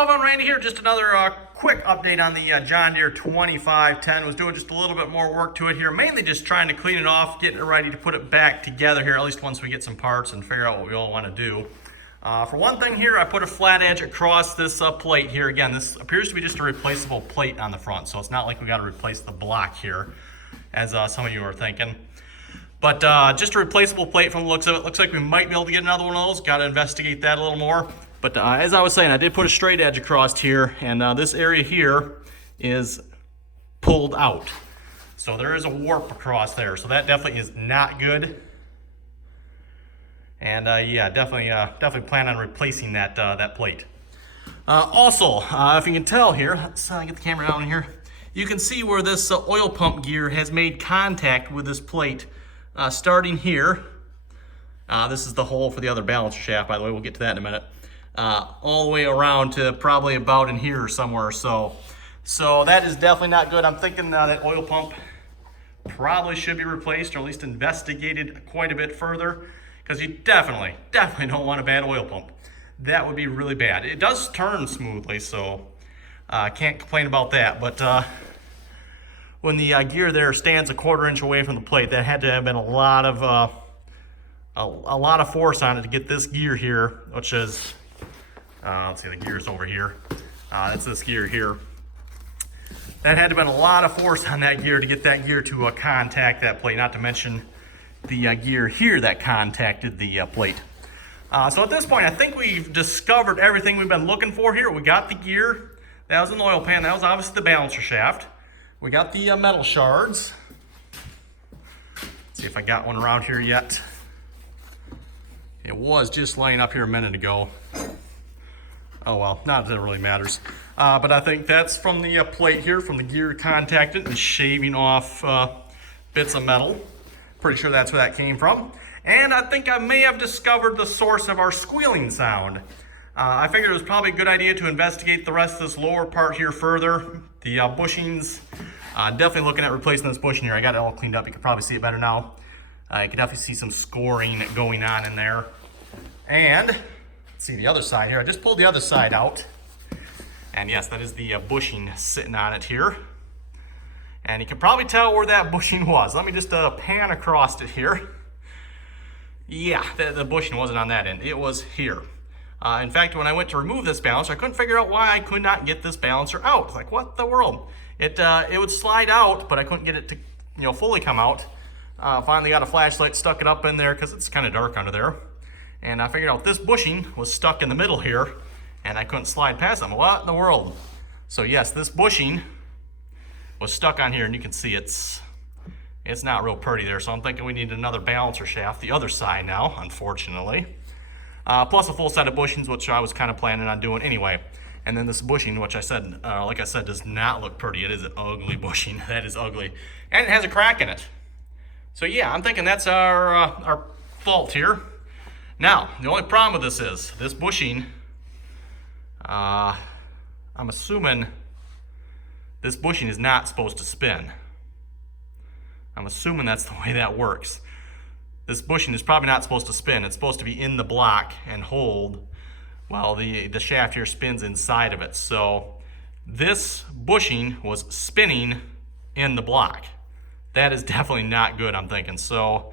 Hello everyone, Randy here. Just another quick update on the John Deere 2510. Was doing just a little bit more work to it here, mainly just trying to clean it off, getting it ready to put it back together here, at least once we get some parts and figure out what we all want to do. For one thing here, I put a flat edge across this plate here. Again, this appears to be just a replaceable plate on the front, so it's not like we got to replace the block here, as some of you are thinking. But just a replaceable plate from the looks of it. Looks like we might be able to get another one of those. Got to investigate that a little more. But as I was saying, I did put a straight edge across here, and this area here is pulled out. So there is a warp across there. So that definitely is not good. And yeah, definitely plan on replacing that that plate. Also, if you can tell here, let's get the camera down here. You can see where this oil pump gear has made contact with this plate, starting here. This is the hole for the other balancer shaft, by the way. We'll get to that in a minute. All the way around to probably about in here somewhere or so. So that is definitely not good. I'm thinking that oil pump probably should be replaced, or at least investigated quite a bit further, because you definitely don't want a bad oil pump. That would be really bad. It does turn smoothly, so can't complain about that. But when the gear there stands a 1/4 inch away from the plate, that had to have been a lot of force on it to get this gear here, which is let's see, the gear's over here. That's this gear here. That had to have been a lot of force on that gear to get that gear to contact that plate, not to mention the gear here that contacted the plate. So at this point, I think we've discovered everything we've been looking for here. We got the gear. That was an oil pan. That was obviously the balancer shaft. We got the metal shards. Let's see if I got one around here yet. It was just laying up here a minute ago. Oh well, not that it really matters. But I think that's from the plate here, from the gear contacted and shaving off bits of metal. Pretty sure that's where that came from. And I think I may have discovered the source of our squealing sound. I figured it was probably a good idea to investigate the rest of this lower part here further. The bushings, definitely looking at replacing this bushing here. I got it all cleaned up. You can probably see it better now. You can definitely see some scoring going on in there. And let's see the other side here. I just pulled the other side out. And yes, that is the bushing sitting on it here. And you can probably tell where that bushing was. Let me just pan across it here. Yeah, the bushing wasn't on that end. It was here. In fact, when I went to remove this balancer, I couldn't figure out why I could not get this balancer out. It's like, what the world? It would slide out, but I couldn't get it to fully come out. Finally got a flashlight, stuck it up in there because it's kind of dark under there. And I figured out this bushing was stuck in the middle here, and I couldn't slide past them. What in the world? So yes, this bushing was stuck on here, and you can see it's not real pretty there. So I'm thinking we need another balancer shaft, the other side now, unfortunately. Plus a full set of bushings, which I was kind of planning on doing anyway. And then this bushing, which I said, like I said, does not look pretty. It is an ugly bushing. That is ugly. And it has a crack in it. So yeah, I'm thinking that's our fault here. Now, the only problem with this is, this bushing, I'm assuming this bushing is not supposed to spin. I'm assuming that's the way that works. This bushing is probably not supposed to spin. It's supposed to be in the block and hold while the shaft here spins inside of it. So this bushing was spinning in the block. That is definitely not good, I'm thinking. So,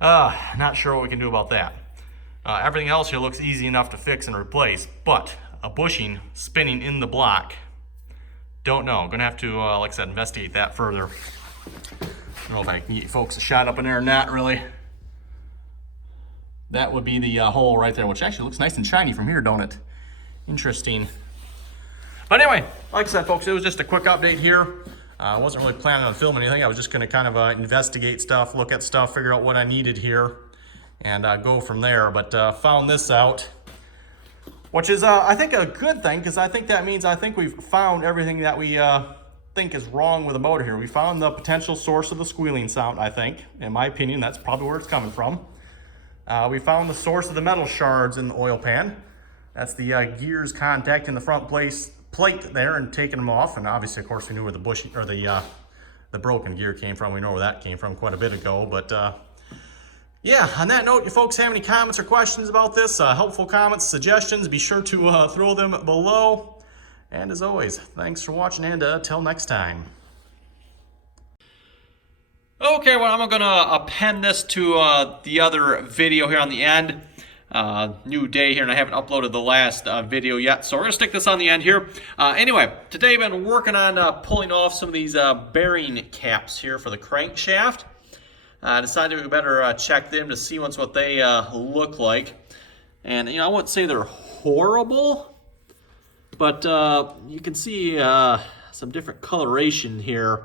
not sure what we can do about that. Everything else here looks easy enough to fix and replace, but a bushing spinning in the block, don't know. I'm gonna have to, like I said, investigate that further. I don't know if I can get folks a shot up in there or not, really. That would be the hole right there, which actually looks nice and shiny from here, don't it? Interesting. But anyway, like I said, folks, it was just a quick update here. I wasn't really planning on filming anything. I was just going to kind of investigate stuff, look at stuff, figure out what I needed here, and go from there. But found this out, which is, I think, a good thing, because I think that means we've found everything that we think is wrong with the motor here. We found the potential source of the squealing sound, I think. In my opinion, that's probably where it's coming from. We found the source of the metal shards in the oil pan. That's the gears contacting the front plate there and taking them off. And obviously, of course, we knew where the bushing, or the broken gear came from. We know where that came from quite a bit ago. But Yeah, on that note, you folks have any comments or questions about this, helpful comments, suggestions, be sure to throw them below. And as always, thanks for watching, and till next time. Okay, well, I'm going to append this to the other video here on the end. New day here, and I haven't uploaded the last video yet, so we're going to stick this on the end here. Anyway, today I've been working on pulling off some of these bearing caps here for the crankshaft. I decided we better check them to see what they look like. And, I wouldn't say they're horrible, but you can see some different coloration here.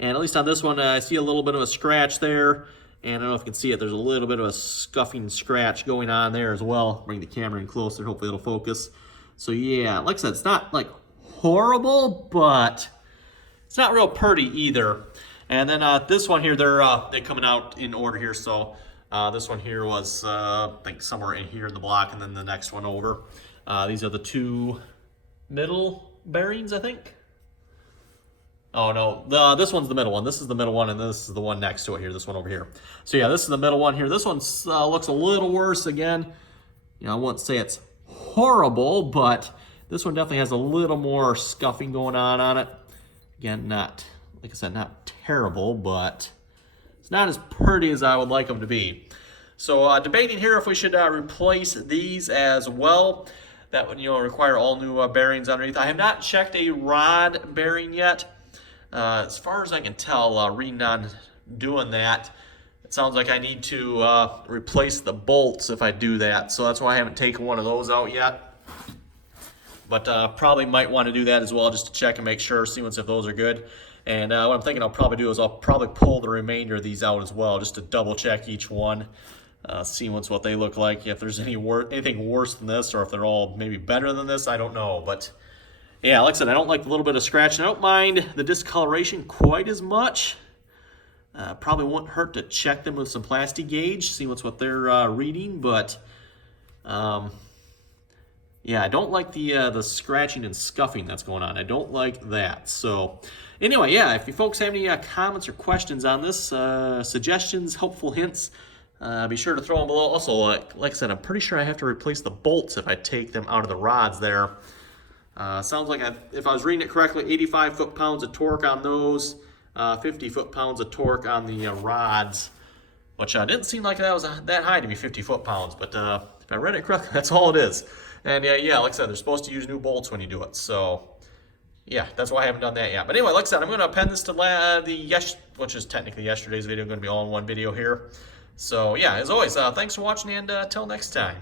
And at least on this one, I see a little bit of a scratch there. And I don't know if you can see it. There's a little bit of a scuffing scratch going on there as well. Bring the camera in closer. Hopefully it'll focus. So yeah, like I said, it's not like horrible, but it's not real pretty either. And then this one here, they're coming out in order here. So this one here was, I think, somewhere in here in the block, and then the next one over. These are the two middle bearings, I think. Oh no, this one's the middle one. This is the middle one, and this is the one next to it here, this one over here. So yeah, this is the middle one here. This one looks a little worse again. I wouldn't say it's horrible, but this one definitely has a little more scuffing going on it. Again, not, like I said, not terrible, but it's not as pretty as I would like them to be. So debating here if we should replace these as well. That would, require all new bearings underneath. I have not checked a rod bearing yet. As far as I can tell, reading on doing that, it sounds like I need to replace the bolts if I do that. So that's why I haven't taken one of those out yet. But probably might want to do that as well, just to check and make sure, see if those are good. And what I'm thinking I'll probably do is I'll probably pull the remainder of these out as well, just to double check each one, see what they look like. If there's anything worse than this, or if they're all maybe better than this, I don't know. But yeah, like I said, I don't like the little bit of scratch, and I don't mind the discoloration quite as much. Probably won't hurt to check them with some plastic gauge, see what they're reading, but yeah, I don't like the scratching and scuffing that's going on. I don't like that. So anyway, yeah, if you folks have any comments or questions on this, suggestions, helpful hints, be sure to throw them below. Also, like I said, I'm pretty sure I have to replace the bolts if I take them out of the rods there. Sounds like if I was reading it correctly, 85 foot-pounds of torque on those, 50 foot-pounds of torque on the rods, which didn't seem like that was that high to be 50 foot-pounds, but if I read it correctly, that's all it is. And yeah, like I said, they're supposed to use new bolts when you do it, so yeah, that's why I haven't done that yet. But anyway, like I said, I'm going to append this to which is technically yesterday's video, going to be all in one video here. So yeah, as always, thanks for watching, and till next time.